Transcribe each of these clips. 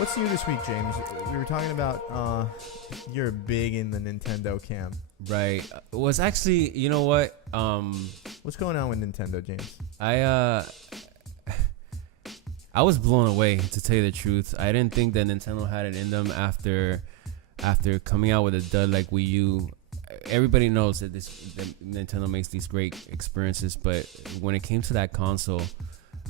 What's new this week, James? We were talking about you're big in the Nintendo camp. Right. It was actually, you know what? What's going on with Nintendo, James? I was blown away, to tell you the truth. I didn't think that Nintendo had it in them after coming out with a dud like Wii U. Everybody knows that Nintendo makes these great experiences, but when it came to that console,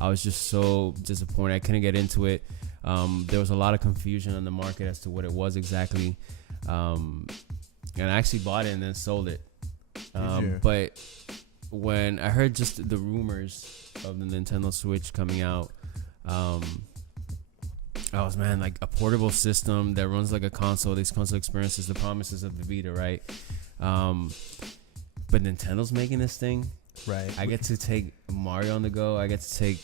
I was just so disappointed. I couldn't get into it. There was a lot of confusion on the market as to what it was exactly. And I actually bought it and then sold it. But when I heard just the rumors of the Nintendo Switch coming out, I was, man, like a portable system that runs like a console. These console experiences, the promises of the Vita, right? But Nintendo's making this thing. Right. I get to take Mario on the go. I get to take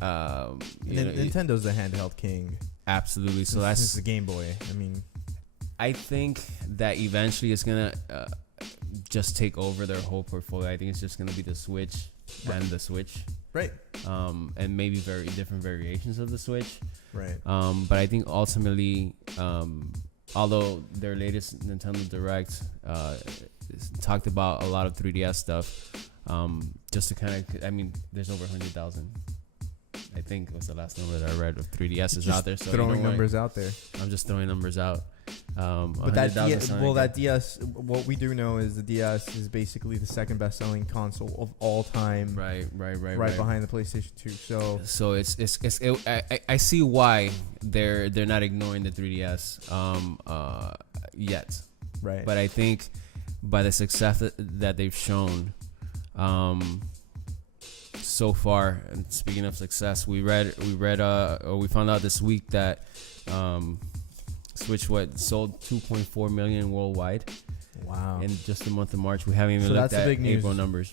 Nintendo's the handheld king. Absolutely. So that's the Game Boy. I mean, I think that eventually it's gonna just take over their whole portfolio. I think it's just gonna be the Switch and the Switch, right? And maybe very different variations of the Switch, right? But I think ultimately, although their latest Nintendo Direct talked about a lot of 3DS stuff, just to kind of, I mean, there's over 100,000. I think was the last number that I read of 3DS is out there. So throwing numbers out there. I'm just throwing numbers out. But that DS, what we do know is the DS is basically the second best-selling console of all time. Right behind the PlayStation 2. So I see why they're not ignoring the 3DS yet. Right. But I think by the success that they've shown so far, and speaking of success, we found out this week that Switch sold 2.4 million worldwide. Wow. In just the month of March. We haven't even looked at April numbers.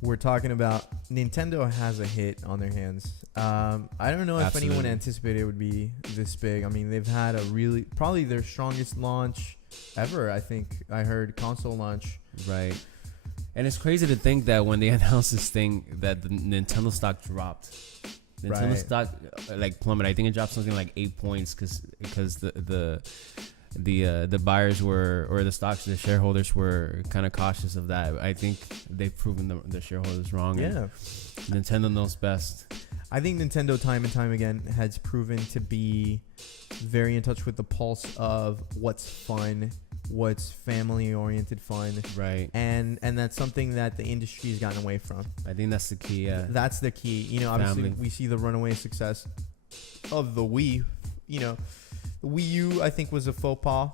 We're talking about Nintendo has a hit on their hands. I don't know if anyone anticipated it would be this big. I mean, they've had probably their strongest launch ever. I think I heard console launch. Right. And it's crazy to think that when they announced this thing, that the Nintendo stock dropped. Nintendo stock like plummeted. I think it dropped something like 8 points because the buyers were, or the shareholders were kind of cautious of that. I think they've proven the shareholders wrong. Yeah. Nintendo knows best. I think Nintendo time and time again has proven to be very in touch with the pulse of what's fun, what's family-oriented fun. Right. And that's something that the industry has gotten away from. I think that's the key, yeah. That's the key. You know, obviously we see the runaway success of the Wii. You know, the Wii U, I think, was a faux pas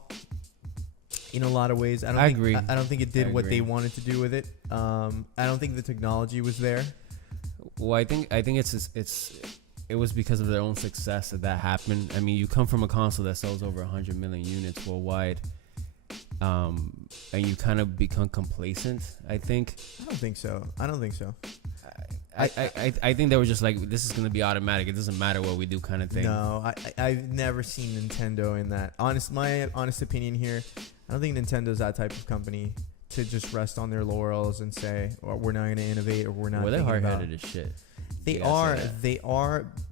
in a lot of ways. I agree. I don't think it did what they wanted to do with it. I don't think the technology was there. Well, I think it was because of their own success that happened. I mean, you come from a console that sells over 100 million units worldwide, and you kind of become complacent, I think. I don't think so. I think they were just like, this is going to be automatic. It doesn't matter what we do kind of thing. No, I've never seen Nintendo in that. My honest opinion here, I don't think Nintendo's that type of company to just rest on their laurels and say, we're not going to innovate, or we're not. Well, they're hard-headed as shit.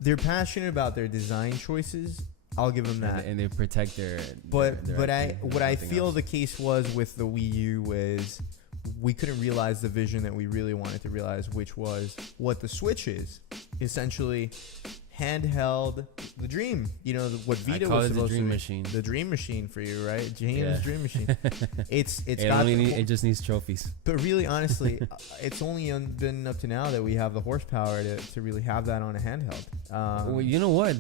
They're passionate about their design choices. I'll give them that. And they protect their. What I feel the case was with the Wii U was we couldn't realize the vision that we really wanted to realize, which was what the Switch is. Essentially, handheld, the dream. You know, what Vita was supposed to be. Machine. The dream machine for you, right? James' dream machine. It just needs trophies. But really, honestly, it's only been up to now that we have the horsepower to really have that on a handheld. Well, you know what?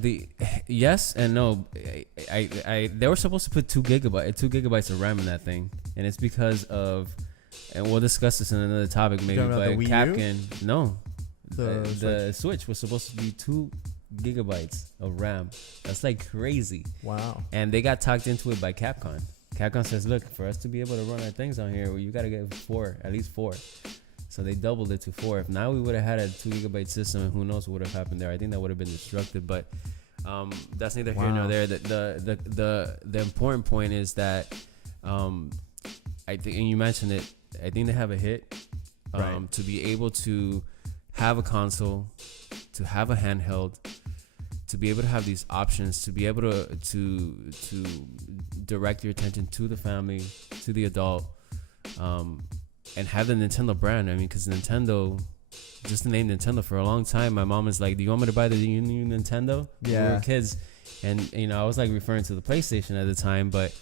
Yes and no. They were supposed to put 2 gigabytes of RAM in that thing, and it's because of, and we'll discuss this in another topic maybe. But Capcom, no, the Switch was supposed to be 2 gigabytes of RAM. That's like crazy. Wow. And they got talked into it by Capcom. Capcom says, look, for us to be able to run our things on here, you got to get at least 4. So they doubled it to 4. If now we would have had a 2 gigabyte system, and who knows what would have happened there. I think that would have been destructive, but that's neither here nor there. The important point is that I think, and you mentioned it, I think they have a hit to be able to have a console, to have a handheld, to be able to have these options, to be able to direct your attention to the family, to the adult, and have the Nintendo brand. I mean, because Nintendo, just the name Nintendo, for a long time, my mom was like, "Do you want me to buy the new Nintendo?" Yeah. When we were kids, and I was like referring to the PlayStation at the time, but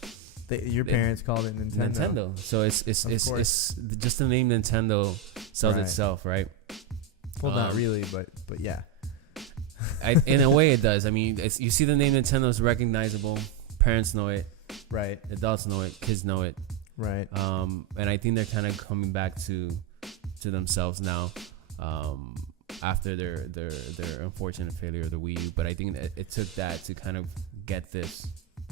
Your parents called it Nintendo. So it's just the name Nintendo sells itself, right? Well, not really, but yeah. In a way, it does. I mean, you see the name Nintendo is recognizable. Parents know it. Right. Adults know it. Kids know it. Right. And I think they're kind of coming back to themselves now, after their unfortunate failure of the Wii U. But I think that it took that to kind of get this.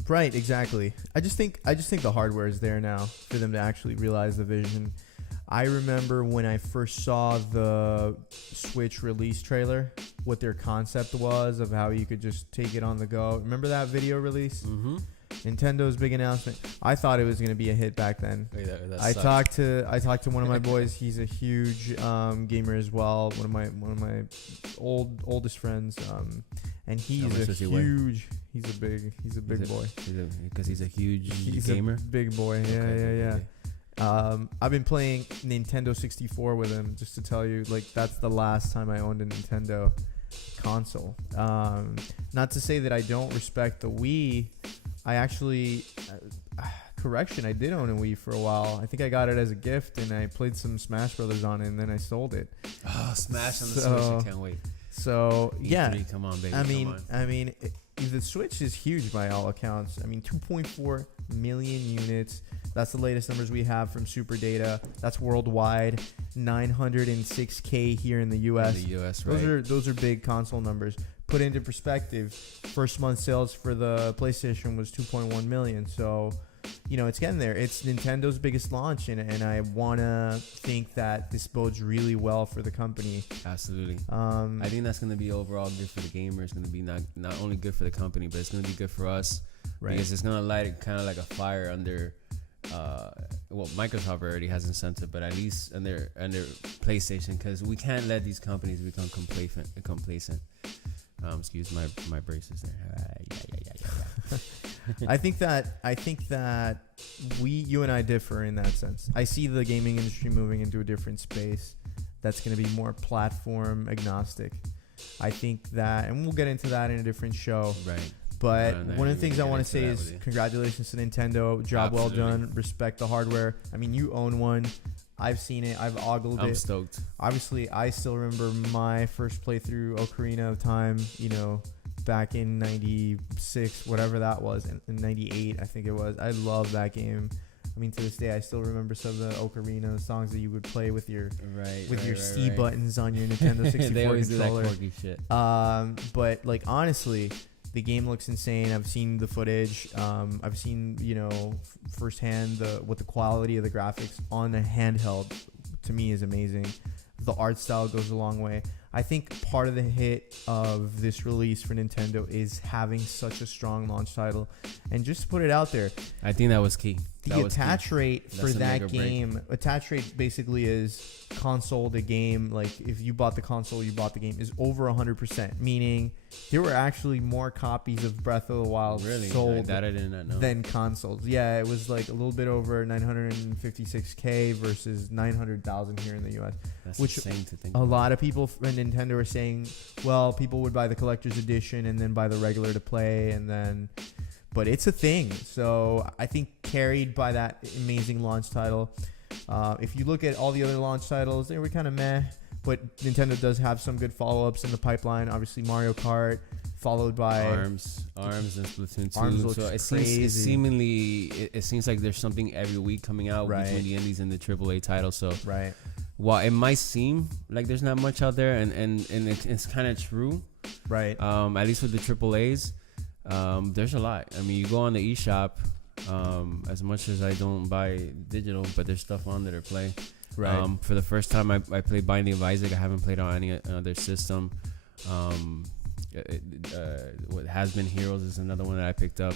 Right. Exactly. I just think the hardware is there now for them to actually realize the vision. I remember when I first saw the Switch release trailer, what their concept was of how you could just take it on the go. Remember that video release? Mm-hmm. Nintendo's big announcement. I thought it was going to be a hit back then. I talked to one of my boys. He's a huge gamer as well. One of my oldest friends. And he's a big boy. Because he's a huge He's gamer. a big boy. Yeah, Okay. yeah. I've been playing Nintendo 64 with him, just to tell you, like, that's the last time I owned a Nintendo console. Not to say that I don't respect the Wii. I actually, correction, I did own a Wii for a while. I think I got it as a gift, and I played some Smash Brothers on it, and then I sold it. Oh, Smash on the Switch! I can't wait. So yeah, come on, baby. I mean, the Switch is huge by all accounts. I mean, 2.4 million units. That's the latest numbers we have from Super Data. That's worldwide. 906K here in the U.S. In the U.S., right? Those are big console numbers. Put into perspective, first month sales for the PlayStation was 2.1 million. So, it's getting there. It's Nintendo's biggest launch, and I want to think that this bodes really well for the company. Absolutely. I think that's going to be overall good for the gamer. It's going to be not only good for the company, but it's going to be good for us. Right. Because it's going to light it kind of like a fire under... Microsoft already has incentive, but at least under PlayStation, because we can't let these companies become complacent. Excuse my braces there. Yeah. I think that you and I differ in that sense. I see the gaming industry moving into a different space that's going to be more platform agnostic. I think that, and we'll get into that in a different show. Right. But one of the things I want to say is congratulations to Nintendo. Job well done. Respect the hardware. I mean, you own one. I've seen it. I've ogled it. I'm stoked. Obviously, I still remember my first playthrough, Ocarina of Time, back in 96, whatever that was, in 98, I think it was. I love that game. I mean, to this day, I still remember some of the Ocarina songs that you would play with your C buttons on your Nintendo 64 they always controller. do that quirky shit. But, like, honestly... The game looks insane. I've seen the footage. I've seen, firsthand what the quality of the graphics on a handheld, to me, is amazing. The art style goes a long way. I think part of the hit of this release for Nintendo is having such a strong launch title. And just to put it out there, I think that was key. The attach rate for that game, attach rate basically is console to game. Like, if you bought the console, you bought the game, is over 100%. Meaning there were actually more copies of Breath of the Wild sold I did not know. than consoles. Yeah, it was like a little bit over 956K versus 900,000 here in the U.S. That's which insane to think a about. lot of people from Nintendo are saying, well, people would buy the collector's edition and then buy the regular to play, and then... But it's a thing. So I think carried by that amazing launch title. If you look at all the other launch titles, they were kind of meh. But Nintendo does have some good follow-ups in the pipeline. Obviously, Mario Kart, followed by... Arms and Splatoon 2. Arms looks so it seems like there's something every week coming out between the indies and the AAA titles. So while it might seem like there's not much out there, and it's kind of true. Right. At least with the AAAs. There's a lot. I mean, you go on the eShop, as much as I don't buy digital, but there's stuff on there to play. Right. For the first time, I played Binding of Isaac. I haven't played on any other system. What Has Been Heroes is another one that I picked up.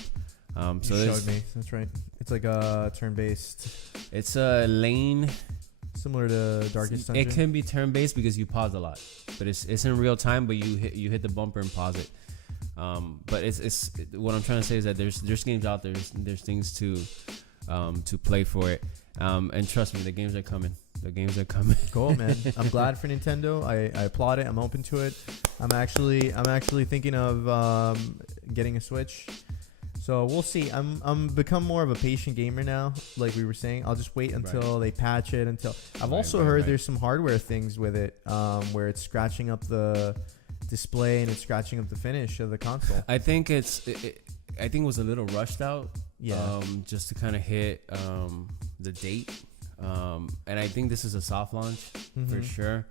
So you showed me. That's right. It's like a turn-based. It's a lane. Similar to Darkest Dungeon. It can be turn-based because you pause a lot, but it's in real time. But you hit the bumper and pause it. But it's what I'm trying to say is that there's games out there. There's things to play for it. And trust me, the games are coming. The games are coming. Cool, man. I'm glad for Nintendo. I applaud it. I'm open to it. I'm actually thinking of getting a Switch. So we'll see. I'm become more of a patient gamer now. Like we were saying, I'll just wait until they patch it. I've also heard there's some hardware things with it, where it's scratching up the display and it's scratching up the finish of the console. I think I think it was a little rushed out. Yeah. Just to kind of hit the date. And I think this is a soft launch for sure.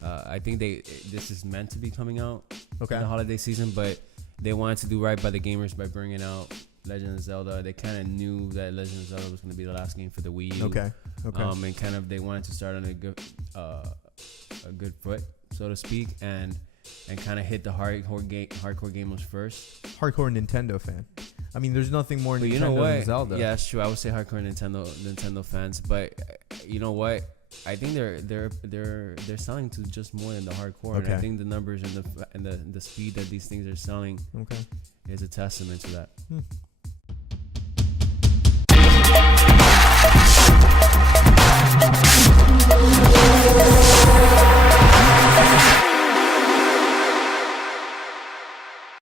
I think this is meant to be coming out in the holiday season, but they wanted to do right by the gamers by bringing out Legend of Zelda. They kind of knew that Legend of Zelda was going to be the last game for the Wii U. Okay. And kind of they wanted to start on a good foot, so to speak, and kind of hit the hardcore gamers first. Hardcore Nintendo fan. I mean, there's nothing more But Nintendo you know what? than Zelda. Yeah, it's true. I would say hardcore Nintendo fans, but you know what? I think they're selling to just more than the hardcore, and I think the numbers and the speed that these things are selling is a testament to that.